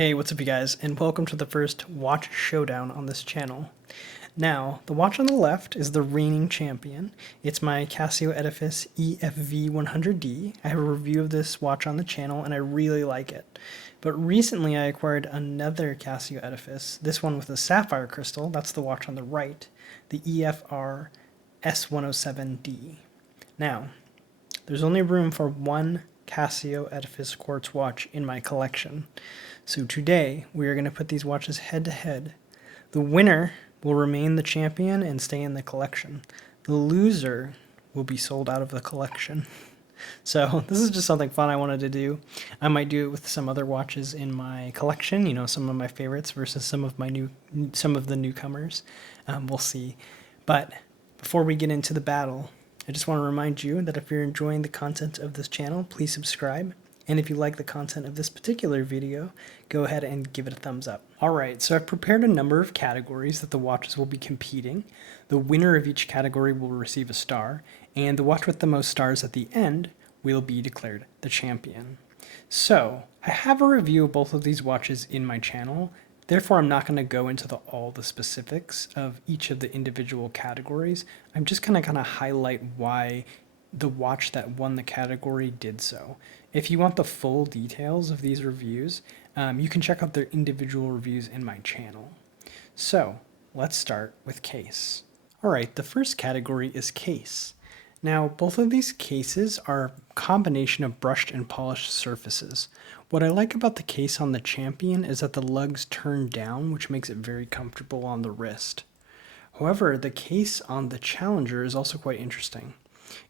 Hey, what's up you guys, and welcome to the first watch showdown on this channel. Now, the watch on the left is the reigning champion. It's my Casio Edifice EFV-100D. I have a review of this watch on the channel and I really like it. But recently I acquired another Casio Edifice, this one with a sapphire crystal, that's the watch on the right, the EFR-S107D. Now, there's only room for one Casio Edifice quartz watch in my collection. So today we are going to put these watches head to head. The winner will remain the champion and stay in the collection. The loser will be sold out of the collection. So this is just something fun I wanted to do. I might do it with some other watches in my collection, you know, some of my favorites versus some of the newcomers. We'll see. But before we get into the battle, I just want to remind you that if you're enjoying the content of this channel, please subscribe. And if you like the content of this particular video, go ahead and give it a thumbs up. Alright, so I've prepared a number of categories that the watches will be competing. The winner of each category will receive a star, and the watch with the most stars at the end will be declared the champion. So, I have a review of both of these watches in my channel. Therefore, I'm not going to go into all the specifics of each of the individual categories. I'm just going to kind of highlight why the watch that won the category did so. If you want the full details of these reviews, you can check out their individual reviews in my channel. So, let's start with case. Alright, the first category is case. Now, both of these cases are a combination of brushed and polished surfaces. What I like about the case on the Champion is that the lugs turn down, which makes it very comfortable on the wrist. However, the case on the Challenger is also quite interesting.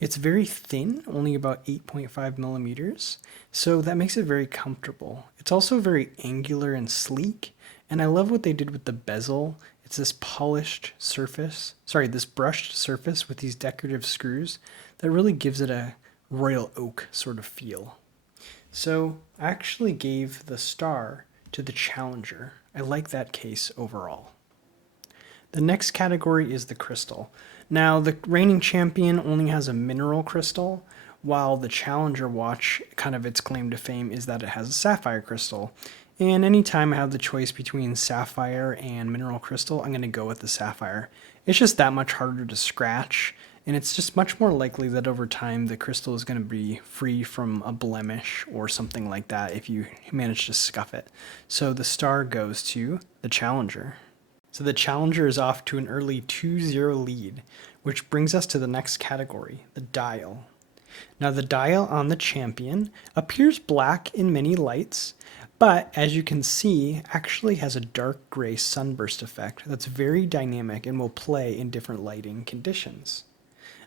It's very thin, only about 8.5 millimeters, so that makes it very comfortable. It's also very angular and sleek, and I love what they did with the bezel. It's this polished surface, this brushed surface with these decorative screws that really gives it a royal oak sort of feel. So I actually gave the star to the Challenger. I like that case overall. The next category is the crystal. Now, the reigning champion only has a mineral crystal, while the Challenger watch, kind of its claim to fame, is that it has a sapphire crystal. And anytime I have the choice between sapphire and mineral crystal, I'm going to go with the sapphire. It's just that much harder to scratch, and it's just much more likely that over time the crystal is going to be free from a blemish or something like that if you manage to scuff it. So the star goes to the Challenger. So the Challenger is off to an early 2-0 lead, which brings us to the next category, the dial. Now the dial on the Champion appears black in many lights, but as you can see, actually has a dark gray sunburst effect that's very dynamic and will play in different lighting conditions.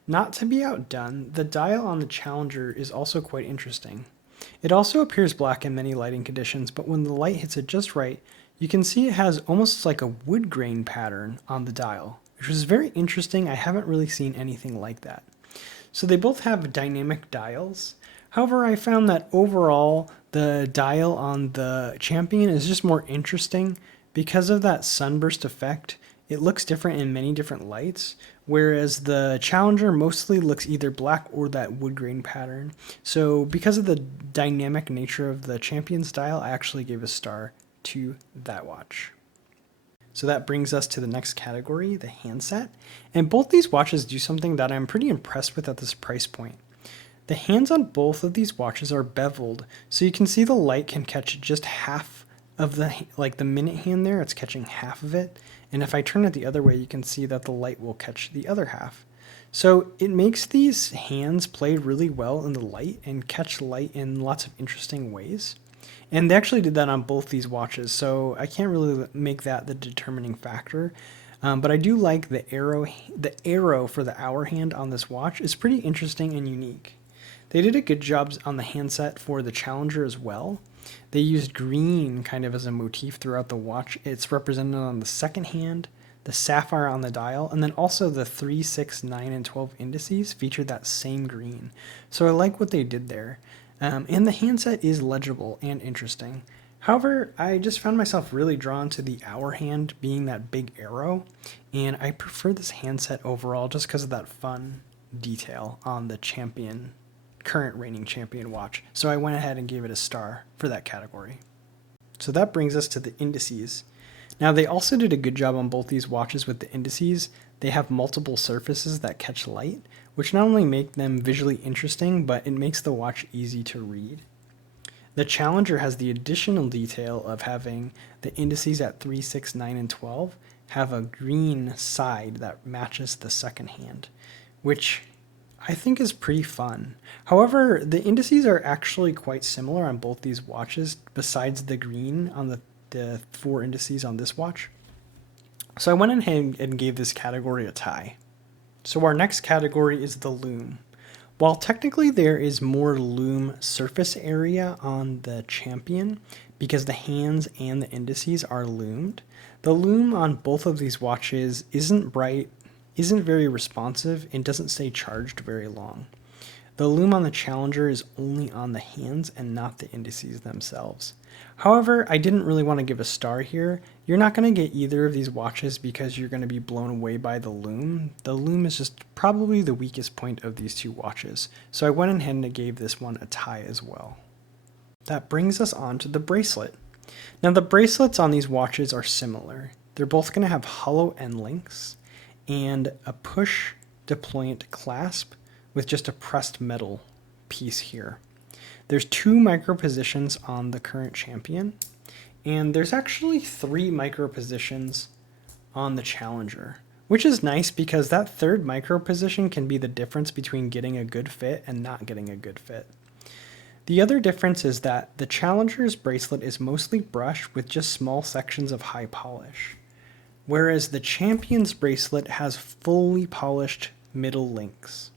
Not to be outdone, the dial on the Challenger is also quite interesting. It also appears black in many lighting conditions, but when the light hits it just right, you can see it has almost like a wood grain pattern on the dial, which is very interesting. I haven't really seen anything like that. So they both have dynamic dials. However, I found that overall the dial on the Champion is just more interesting because of that sunburst effect. It looks different in many different lights, whereas the Challenger mostly looks either black or that wood grain pattern. So because of the dynamic nature of the Champion's dial, I actually gave a star to that watch. So that brings us to the next category, the handset. And both these watches do something that I'm pretty impressed with at this price point. The hands on both of these watches are beveled, so you can see the light can catch just half of the minute hand there, it's catching half of it. And if I turn it the other way, you can see that the light will catch the other half. So it makes these hands play really well in the light and catch light in lots of interesting ways. And they actually did that on both these watches, so I can't really make that the determining factor. But I do like the arrow for the hour hand on this watch is pretty interesting and unique. They did a good job on the handset for the Challenger as well. They used green kind of as a motif throughout the watch. It's represented on the second hand, the sapphire on the dial, and then also the 3, 6, 9, and 12 indices featured that same green. So I like what they did there. And the handset is legible and interesting. However, I just found myself really drawn to the hour hand being that big arrow, and I prefer this handset overall just because of that fun detail on the current reigning champion watch. So I went ahead and gave it a star for that category. So that brings us to the indices. Now they also did a good job on both these watches with the indices. They have multiple surfaces that catch light, which not only make them visually interesting, but it makes the watch easy to read. The Challenger has the additional detail of having the indices at 3, 6, 9, and 12 have a green side that matches the second hand, which I think is pretty fun. However, the indices are actually quite similar on both these watches, besides the green on the 4 indices on this watch. So I went ahead and gave this category a tie. So our next category is the Lume. While technically there is more Lume surface area on the Champion, because the hands and the indices are lumed, the Lume on both of these watches isn't bright, isn't very responsive, and doesn't stay charged very long. The Lume on the Challenger is only on the hands and not the indices themselves. However, I didn't really want to give a star here. You're not going to get either of these watches because you're going to be blown away by the Lume. The Lume is just probably the weakest point of these two watches, so I went ahead and gave this one a tie as well. That brings us on to the Bracelet. Now the bracelets on these watches are similar. They're both going to have hollow end links and a push deployant clasp with just a pressed metal piece here. There's 2 micro positions on the current Champion, and there's actually 3 micro positions on the Challenger, which is nice because that 3rd micro position can be the difference between getting a good fit and not getting a good fit. The other difference is that the Challenger's bracelet is mostly brushed with just small sections of high polish, whereas the Champion's bracelet has fully polished middle links.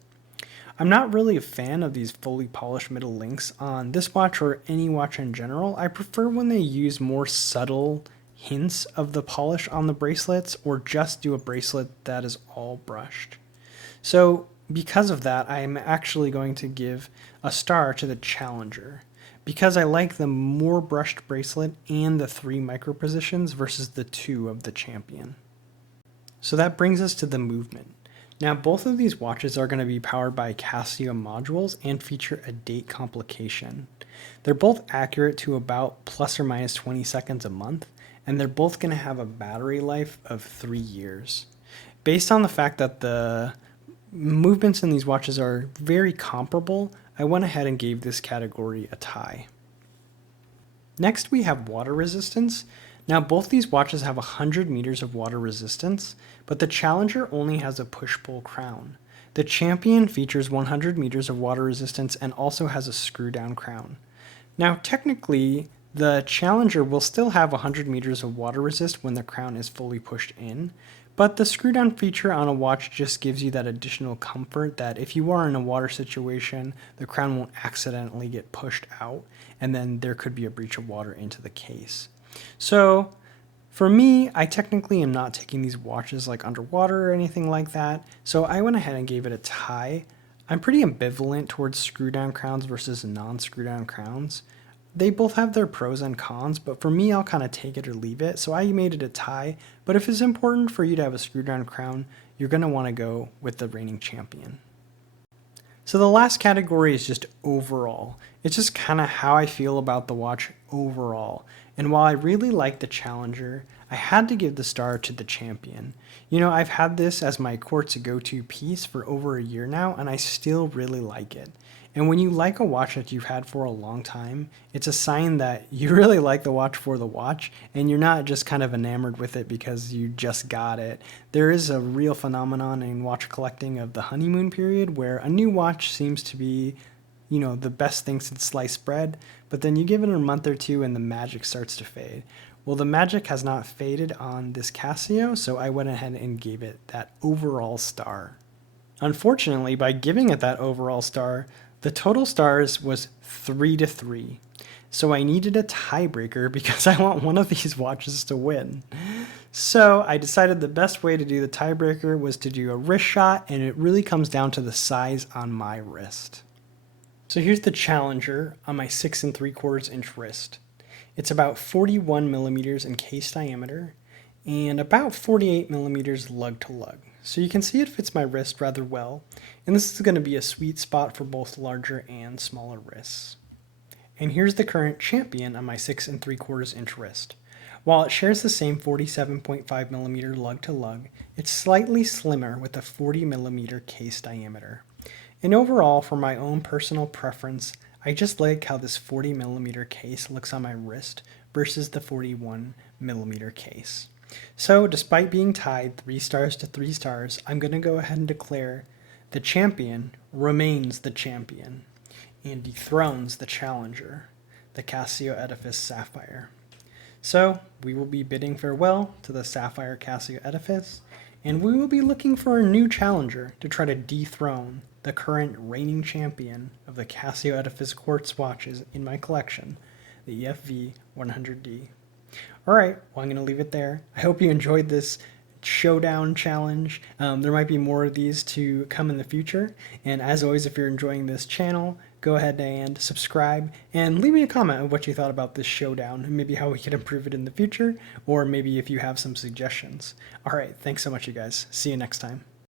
I'm not really a fan of these fully polished middle links on this watch or any watch in general. I prefer when they use more subtle hints of the polish on the bracelets or just do a bracelet that is all brushed. So because of that, I'm actually going to give a star to the Challenger because I like the more brushed bracelet and the 3 micro positions versus the 2 of the Champion. So that brings us to the movement. Now both of these watches are going to be powered by Casio modules and feature a date complication. They're both accurate to about plus or minus 20 seconds a month, and they're both going to have a battery life of 3 years. Based on the fact that the movements in these watches are very comparable, I went ahead and gave this category a tie. Next we have water resistance. Now both these watches have 100 meters of water resistance, but the Challenger only has a push-pull crown. The Champion features 100 meters of water resistance and also has a screw-down crown. Now technically, the Challenger will still have 100 meters of water resist when the crown is fully pushed in, but the screw-down feature on a watch just gives you that additional comfort that if you are in a water situation, the crown won't accidentally get pushed out, and then there could be a breach of water into the case. So for me, I technically am not taking these watches like underwater or anything like that, so I went ahead and gave it a tie. I'm pretty ambivalent towards screw-down crowns versus non-screw-down crowns. They both have their pros and cons, but for me, I'll kind of take it or leave it, so I made it a tie. But if it's important for you to have a screw-down crown, you're going to want to go with the reigning Champion. So the last category is just overall. It's just kind of how I feel about the watch overall. And while I really like the Challenger, I had to give the star to the Champion. You know, I've had this as my quartz go-to piece for over a year now, and I still really like it. And when you like a watch that you've had for a long time, it's a sign that you really like the watch for the watch, and you're not just kind of enamored with it because you just got it. There is a real phenomenon in watch collecting of the honeymoon period where a new watch seems to be, you know, the best thing since sliced bread, but then you give it a month or two and the magic starts to fade. Well, the magic has not faded on this Casio, so I went ahead and gave it that overall star. Unfortunately, by giving it that overall star, the total stars was 3-3. So I needed a tiebreaker because I want one of these watches to win. So I decided the best way to do the tiebreaker was to do a wrist shot, and it really comes down to the size on my wrist. So here's the Challenger on my 6 3/4 inch wrist. It's about 41 millimeters in case diameter and about 48 millimeters lug to lug. So you can see it fits my wrist rather well, and this is going to be a sweet spot for both larger and smaller wrists. And here's the current Champion on my 6 3/4 inch wrist. While it shares the same 47.5mm lug to lug, it's slightly slimmer with a 40mm case diameter. And overall, for my own personal preference, I just like how this 40mm case looks on my wrist versus the 41mm case. So despite being tied 3 stars to 3 stars, I'm going to go ahead and declare the champion remains the champion and dethrones the challenger, the Casio Edifice Sapphire. So we will be bidding farewell to the Sapphire Casio Edifice, and we will be looking for a new challenger to try to dethrone the current reigning champion of the Casio Edifice quartz watches in my collection, the EFV-100D. Alright, well I'm going to leave it there. I hope you enjoyed this Showdown challenge. There might be more of these to come in the future, and as always, if you're enjoying this channel, go ahead and subscribe and leave me a comment on what you thought about this Showdown and maybe how we could improve it in the future, or maybe if you have some suggestions. Alright, thanks so much you guys. See you next time.